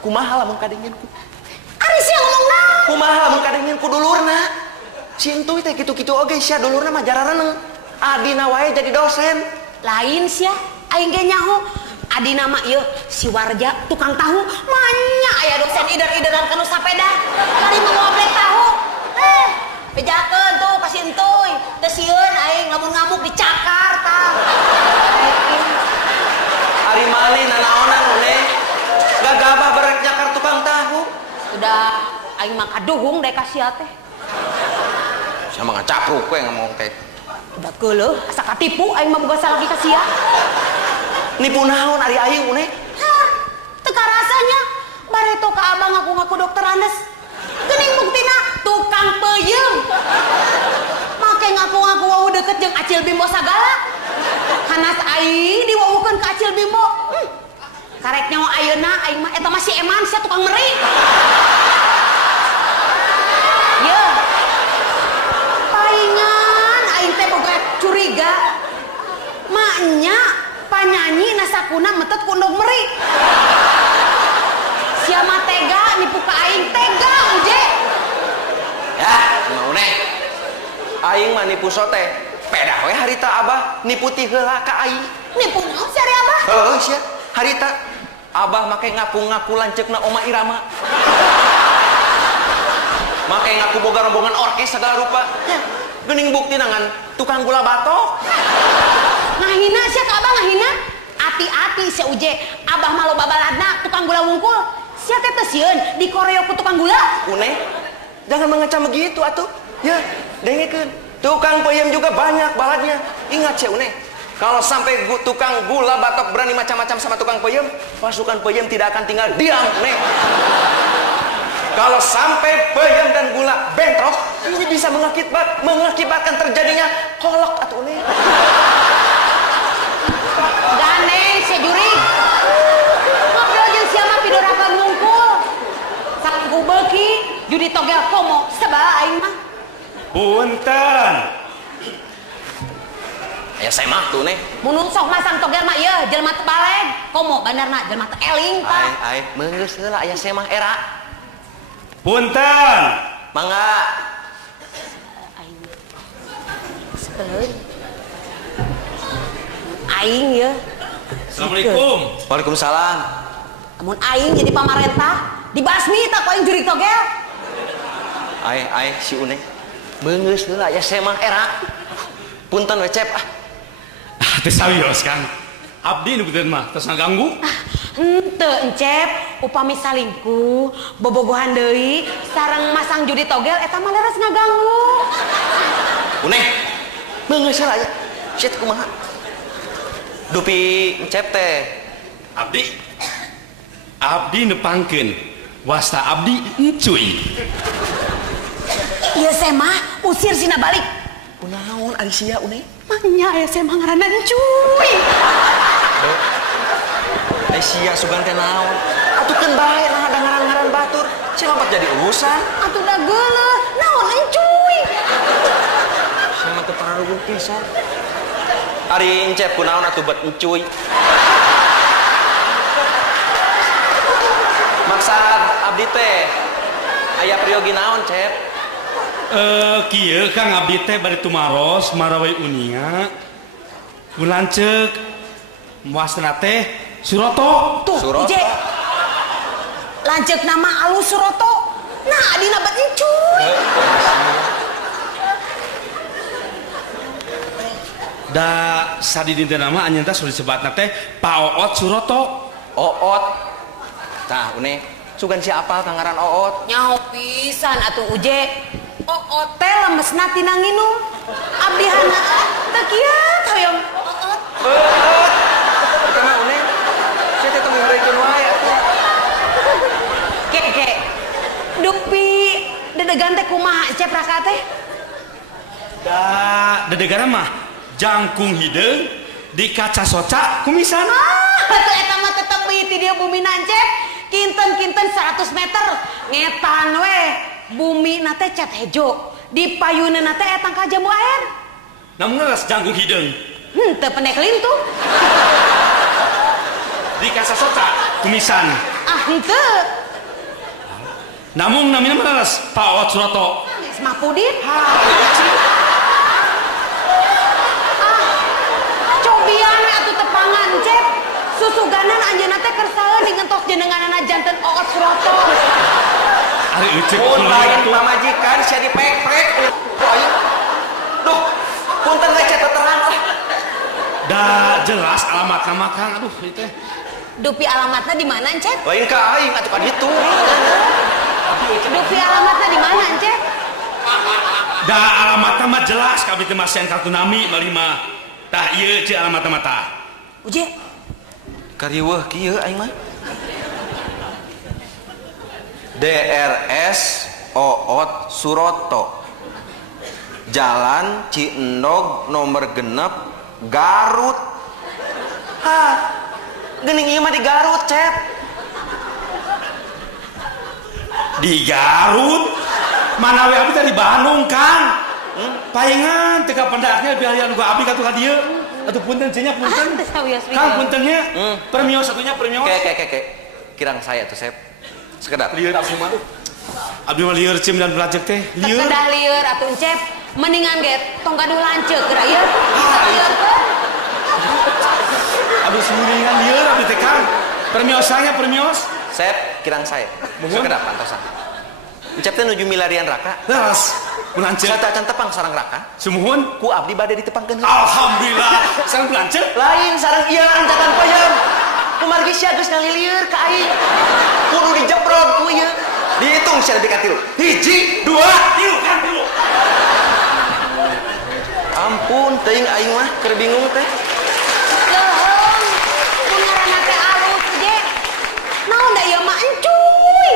Kumaha lamun kadenginku? Ari sia ngomong naon? Kumaha lamun kadenginku dulurna? Si entuy teh kitu-kitu oge sia dulurna mah jarareneung. Adina wae jadi dosen. Lain sia, aing ge nyaho. Adina mah ieu si Warja tukang tahu, manya aya dosen ider-ideran kanu sapeda. Kali mengobrek tahu. Bejakeun tuh ka si entuy. Teu sieun aing lamun ngamuk dicakar tah. Ari malih nanaonan une. Gagabah berek nyakar tukang tahu. Udah aing mah kaduhung deh ka sia teh. Sama ngacapruk we ngomong teh. Udah geuleuh asa katipu aing mah boga salaki ka sia. Nipu naon ari aing une? Hah, teu karasanya bareto ka abang ngaku-ngaku dokter Andes. Geuning buktina tukang peuyeum. Make ngaku-ngaku wau deket jeung Acil Bimbo sagala. Hanas aing diwawukeun ka Acil Bimbo. Karek nyawa ayeuna aing mah eta masih eman sia tukang meri. Ye. Paingan aing teh boga curiga. Maknya panyanyi nasakuna metet kundog meri. Sia mah tega nipu ka aing tega uje. Ya, mau ne. Aing mah nipu sote. Pedah we harita abah nipu ti heula ka aing. Nipu naon si ari abah? Heuh sia, harita abah make ngaku-ngaku lanceukna Oma Irama. Make ngaku boga rombongan orkes segala rupa. Geuning bukti nangan tukang gula batok. Ngahina sia ka abah ngahina. Ati-ati sia uje, abah mah loba baladna tukang gula wungkul. Sia teh teu sieun dikoreok ku tukang gula. Une, jangan mengecam begitu atuh. Ya, dengekeun. Tukang peuyeum juga banyak baladnya. Ingat sia Une, kalau sampai tukang gula batok berani macam-macam sama tukang peuyeum, pasukan peuyeum tidak akan tinggal diam, Une. Kalau sampai peuyeum dan gula bentrok, ini bisa mengakibatkan terjadinya kolok atuh Une. Gandeng sia jurig. Ngobrol jeung sia mah pidorakan wungkul. Saku beuki judi togel komo sabaraha aing mah. Punten. Ya saya mah tuh nih. Mun sok masang togel mah ieu jelema teu baleg, komo bandarna jelema teu eling tah. Ai meungeus heula aya saya mah era. Punten. Mangga. Aing. Sekeleun. Aing ya. Assalamualaikum. Waalaikumsalam. Amun aing jadi pamarentah, dibasmi tak ku aing jurig togel. Ai si Une. Meungeus heula aya saya mah era. Punten we Cep. Teu sawios Kang. Abdi nu punten mah tos ngaganggu. Henteu encep, upami salingkuh, bobogohan deui, sareng masang judi togel eta mah leres ngaganggu. Une. Meungeus heula aya. Sia teh kumaha? Dupi Cep teh. Abdi nepangkeun. Wasta abdi encuy. Ieu teh mah usir sina balik. Kunaon ari sia Une? Manya aya teh mah ngaranna encuy. Sia sugan teh naon? Atukeun bae nah ada ngaran-ngaran batur. Sia lompat jadi urusan. Atuh da geuleuh, naon encuy? Sia mah teu pararuguh pisan. Ari Cep kunaon atuh bet encuy? Maksud abdi teh aya priogi naon Cep? Kieu Kang abdi teh bari tumaros marawai uninga. Kulanceuk muasna teh Suroto. Tuh, Suroto. Ije. Lanceuk nama alus Suroto. Nah, dina bet encuy. Da sadi dinten nama anjeun teh sudah disebatna teh Pak Oot Suroto. Oot. Tah, Une, sugan siapa kangaran Oot? Nyaho pisan atuh uje. Oot teh lemesna tina nginum. Abdi hanaan teu kieu hoyong Oot. Eta mah Une. Sia teh teu ngeurekeun wae atuh. Kek. Dupi dedegan teh kumaha Cep Raka teh? Da dedegana mah jangkung hideung di kaca soca kumisan. Atuh eta mah tetep ti dia bumi nancep. Kinten-kinten 100 meter. Ngetan we. Bumi nate cat hejo. Di payuneuna teh eta ka jamu air. Namun ngeras jangkung hideung. Teu pendek lintu. di kasasota kumisan. Ah henteu. Namun namanya mana Pak Ot Suroto. Semapudin. Cobian we atuh tepangan cep. Susuganan anjeunna teh keur saeuh ngentos jenenganana janten Oot Suroto. Ari euceuk Mun lain kieu. pamajikan sia dipek-pek. Ayo. Duh, punten lecet terang lah. Da jelas alamat nama Kang. Aduh, ieu teh. Dupi alamatna di mana, Cep? Lain ka aing atuh ka ditu. Dupi alamatna di mana, Cep? Da alamatna mah jelas ka abdi teh masiehan kartu nami bali mah. Tah ieu ce alamatna mah tah. Uje. Kariweuh kieu aing mah. DRS Oot Suroto. Jalan Ciendog nomor genep Garut. Hah. Geuning ieu mah di Garut, Cep. Di Garut. Mana we abdi teh di Bandung, Kang. Payengan teh ka pendaknya biaya nu abdi ka tuh ka dieu. Atuh punten cenah punten. Kang puntennya. Permios satunya permios. Oke. Kirang saya tuh, Cep. Sekedar. Lieur asuh mah. Abdi mah lieur cim dan pelajek teh. Lieur. Kedah lieur atuh, Cep. Mendingan ge tong gaduh lanceuk geura ieu. Lieur teh. Abdi seuringan lieur abdi teh Kang. Permiosanya permios. Cep, kirang saya. Sekedar pantosan. Encep teh nuju milarian raka. Leres. Mun lanceuk. Saya tak tepang sarang raka. Sumuhun. Ku abdi bade ditepangkeun. Alhamdulillah. Sareng lanceuk. Lain sarang ieu ancakan peuyeum. Kumargi sia geus ngalilieur ka aing. Kudu dijeprot ku ieu. Dihitung sia lebih ka 3. 1, 2, 3 kan 3. Ampun teuing aing mah keur bingung teh. Leuheung. Mun ngaranna teh alus je. Naon da ieu mah encuy.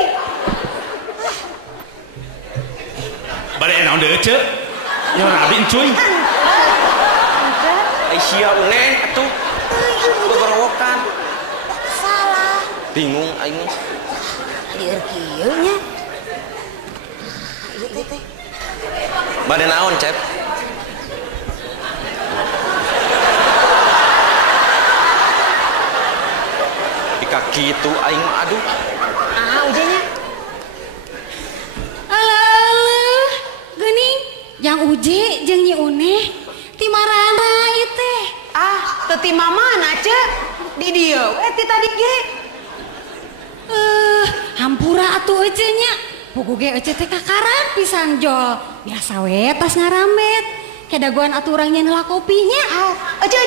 Bade naon deui ceuk? Ya abdi encuy. Ai sia uneh atuh. Beberowokan. Salah. Bingung aing mah. Lieur kieu nya. Ieu teh. Bade naon, Cep? Kaki itu aing mah aduh. Ujenya. Alah, geuning yang Uji jeung Nyi Uneh ti marana ieu teh. Teu ti mamana, Cek? Di dieu we ti tadi ge. Hampura atuh Ece nya. Pugu ge Ece teh kakaran pisan jol. Biasa we tas ngaramet. Kedaguan atuh urang nyen heula kopinya. Ece,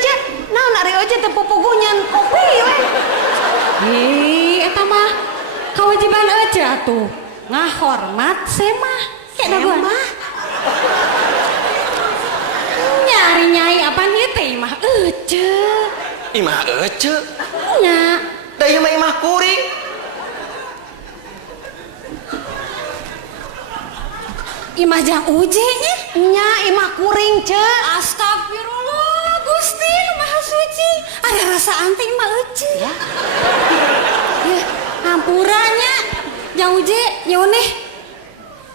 naon ari Ece teh pupugu nyen kopi we. Eta mah kewajiban Ece atuh. Ngahormat semah. Kedaguan. Nyari nyai apaan ieu teh imah Ece. Imah Ece. Nya. Da ieu mah imah kuring. Imah jang Uji nya. Nya imah kuring, Cek. Astagfirullah, Gusti nu Maha Suci. Ada rasaan teh imah Ece. Ya. Hampuranya. Jang Uji, Nyi Uneh.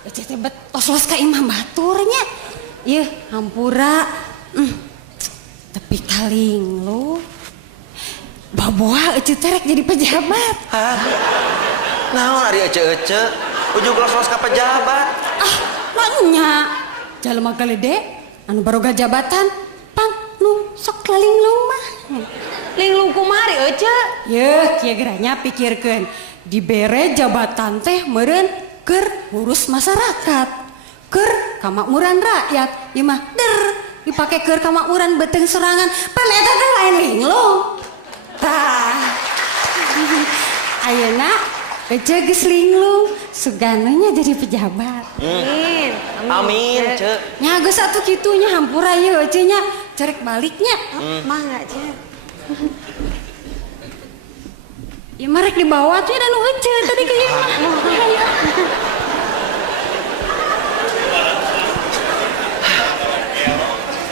Ece teh bet os-os ka imah baturnya. Ieu hampura. Tapi kaling lu. Baboa Ece teh rek jadi pejabat. Hah? Naon ari Ece-ece? Ujug los-los ka pejabat. Nya jalema galede anu baroga jabatan pang nu sok linglung mah. Linglung kumari Ece. Yeuh kieu geranya pikirkeun dibere jabatan teh meureun keur ngurus masyarakat, keur kamakmuran rakyat. Ieu mah dipake keur kamakmuran beuteung sorangan pan eta teh lain linglung. Tah. Ayeuna Ece geus linglung, sugananya jadi pejabat. Amin, Cek. Nya geus atuh kitu nya hampura ieu Ece nya cerek baliknya. Mangga, Cek. Ya marek dibawa tuh dan Ece tadi ke imah.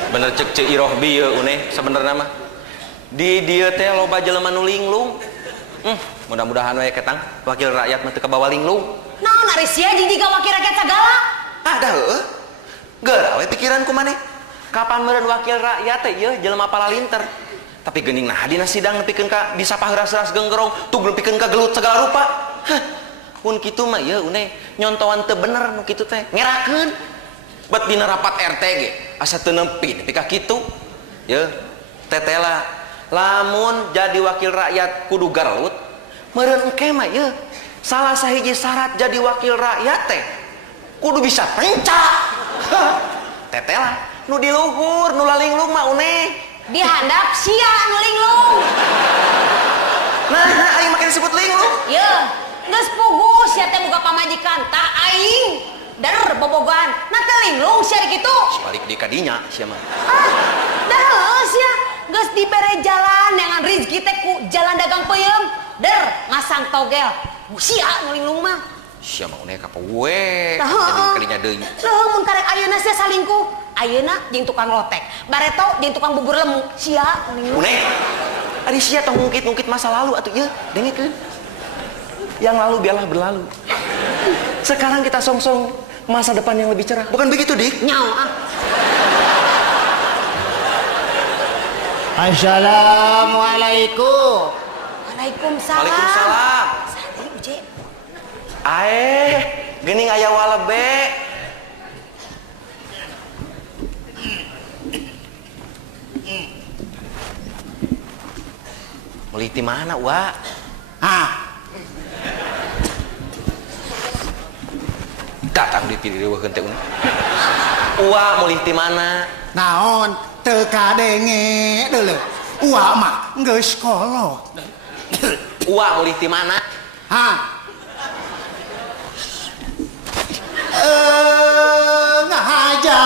Bener cek Cek Iroh bieu uneh sabenerna mah. Di dieu teh loba jelema nu linglung. Mudah-mudahan we ketang wakil rakyat mah teu kabawa linglung. Naon ari sia jijik ka wakil rakyat sagala? Da heueuh. Geura we pikiran ku maneh. Kapan meureun wakil rakyat teh ieu jelema palalinter. Tapi geuning nah dina sidang nepikeun ka bisa paheras-heras genggerong tug nepikeun ka gelut segala rupa. Hah. Mun kitu mah ieu une nyontohan teu bener nu kitu teh ngerakeun. Bet dina rapat RT ge asa teu nempi nepi ka kitu. Ye tetela lamun jadi wakil rakyat kudu garut meureun engke mah ye salah sahiji syarat jadi wakil rakyat teh kudu bisa pencak. Tetela nu di luhur nu lalinglung mah une Di handap sia nu linglung. nah aing make disebut linglung. Ye, geus pugu sia teh boga pamajikan tah aing der bobogan. Na teh linglung sia kitu. Balik di kadinya sia mah. Dah heuh sia geus dibere jalan dengan rezeki teh ku jalan dagang peuyeum. Der ngasang togel. Sia nu linglung mah. Sia mah une kapoe. Tah Jadi heuh. kadinya deui. Leuh mun karek ayeuna sia salingkuh. Ayeuna jeung tukang lotek, bareto jeung tukang bubur lemu. Sia linglung. Une. Ari sia tong ngungkit-ngungkit masa lalu atuh ieu, dengikeun. Yang lalu biarlah berlalu. Sekarang kita songsong masa depan yang lebih cerah. Bukan begitu, Dik? Nyawa ah. Assalamualaikum. Waalaikumsalam. Waalaikumsalam. Sadi uje. Geuning aya walebe. Meuli ti mana, Wa? Datang dipiriweukeun teh una. Wa meuli ti mana? Naon teu kadenge deuleu. Uwa mah geus kolot. Wa meuli ti mana? Ngahaja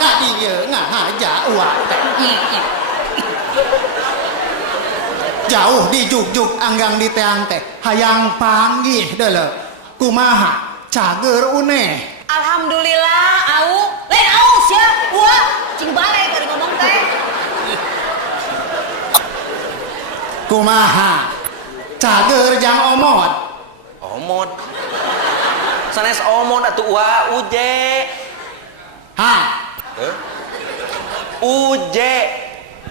ka dieu ngahaja uwa teh. Jauh di juk-juk anggang di teang teh hayang panggih deuleu. Kumaha cager une. Alhamdulillah au. Lain au sia. Wah, cing bale keur ngomong teh. Kumaha cager jang omot. Omot. Sanes omot atuh Wa uje. Uje.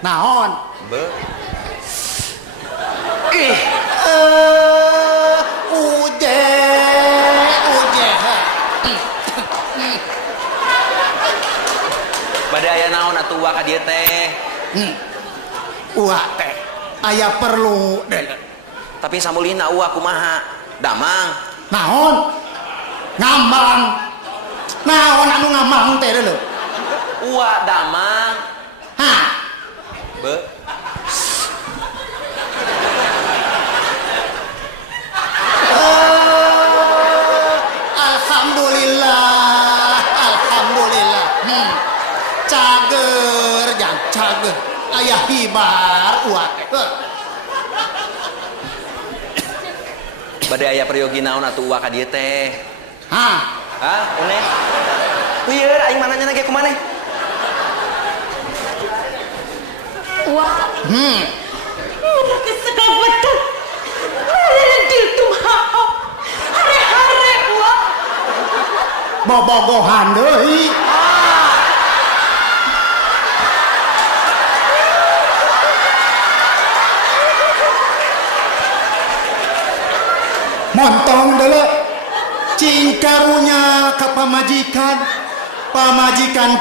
Naon? Be. Uje. Bade aya naon atuh Wa ka dieu teh? Uwa teh aya perlu deuleu. Tapi samulina Wa kumaha? Damang. Naon? Ngambang. Naon anu ngambang teh deuleu? Wa damang. Be. Alhamdulillah. Cager jang cager. Aya hibar uwa teh. Bade aya peryogi naon atuh Wa ka dieu teh? Une? Lieur aing mananya ge kumaneh? Wah. Sekal betul. Mana dia tuh mau? Hare-hare wah. Bobogohan deui. Montong deuleu. Cing karunya ka pamajikan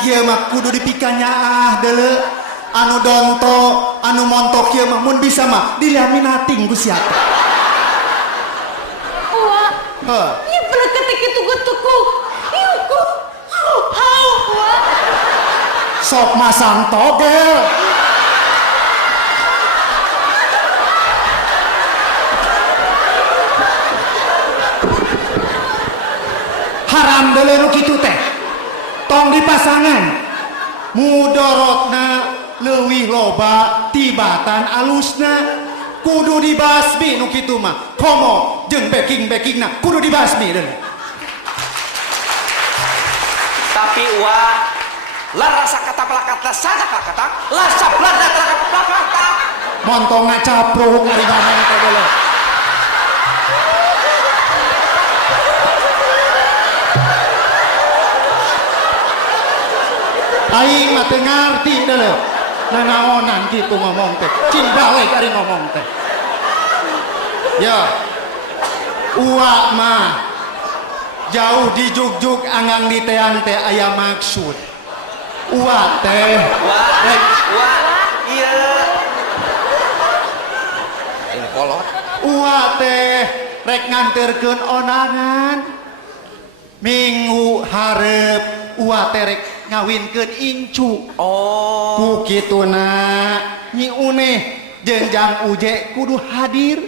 kieu mah kudu dipikanyaah deuleu. Anu donto anu montok kieu mah mun bisa mah dilaminating ku sia teh. Wah. Ieu bener ketik itu getuku. Ieu ku. Hau wah. Sok masang togel. Haram deuleu nu kitu teh. Tong dipasangan. Mudorotna leuwih loba tibatan alusna. Kudu dibasmi nu kitu mah. Komo jeung backing-backingna kudu dibasmi deuleu. Tapi Wa lan rasa kata pelakata saja pelakata lasa pelakata pelakata Montong ngacapruk ari mana teh deuleu. Aing mah teu ngarti deuleu. Nanaonan gitu ngomong teh. Cing balik ari ngomong teh. Ya. Uak mah jauh di jugjug anggang di teang teh aya maksud. Uak teh. Wah, iya. Ini kolot. Uak teh rek nganterkeun onangan. Minggu hareup uak teh rek ngawinkeun incu. Oh. Ku kituna Nyi Uneh jenjang uje kudu hadir.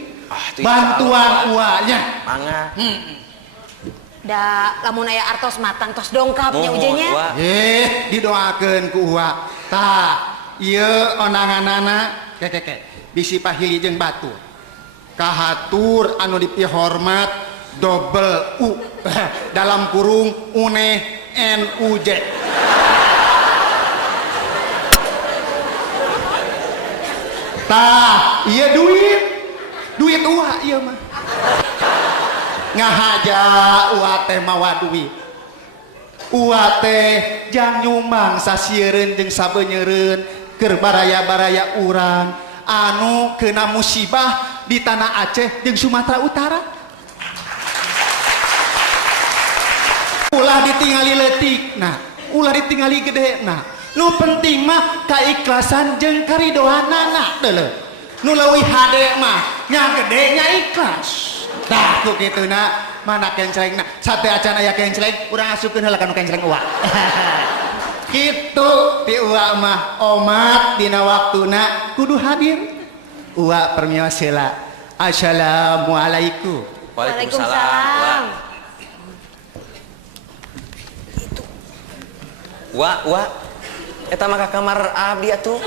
Bantuan uaknya. Mangga. Da lamun aya artos matang tos dongkapnya ujenya. Didoakeun ku uak. Tah, ieu onanganana keke bisi pahili jeung batur. Kahatur anu dipihormat double U dalam kurung Uneh NUJ. Tah, ieu duit uak ieu mah. Ngahaja uak teh mawa duit. Uak teh jang nyumbang sasiereun jeung sabeunyereun keur baraya-baraya urang anu kena musibah di tanah Aceh jeung Sumatera Utara. Ulah ditingali leutikna, ulah ditingali gedena. Nu penting mah kaikhlasan jeung karidoanana deuleu. Nu leuwih hade mah nya gede nya ikhlas. Tah ku kituna mana kencelengna sate acan aya kenceleng urang asukeun heula kana kenceleng uak. Kitu ti uak mah omat dina waktuna kudu hadir. Uak permios heula. Assalamualaikum. Waalaikumsalam. Wah, eta mah ka kamar abdi atuh.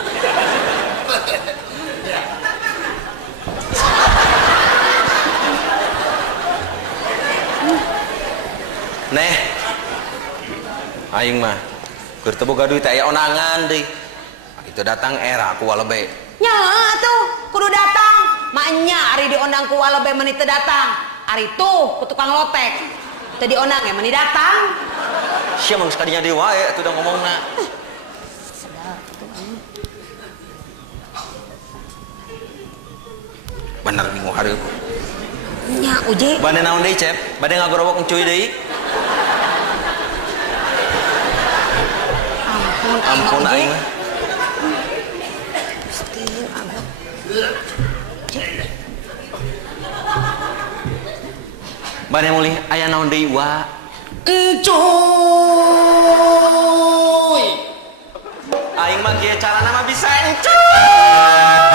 Neh, aing mah keur teu boga duit aya onangan deui. Itu datang era ku walebe. Nya atuh kudu datang. Maknya ari diondang ku walebe meuni teu datang. Ari tuh ku tukang lotek. Teu diondang ge meuni datang. Sia mah geus kadinya deui wae atuh da ngomongna. Bener bingung hareup. Nya uje. Bade naon deui, Cep? Bade ngagorowok encuy deui? Ampun aing mah. Bade mulih aya naon deui wa? Encuy. Aing mah kieu carana mah bisa encuy.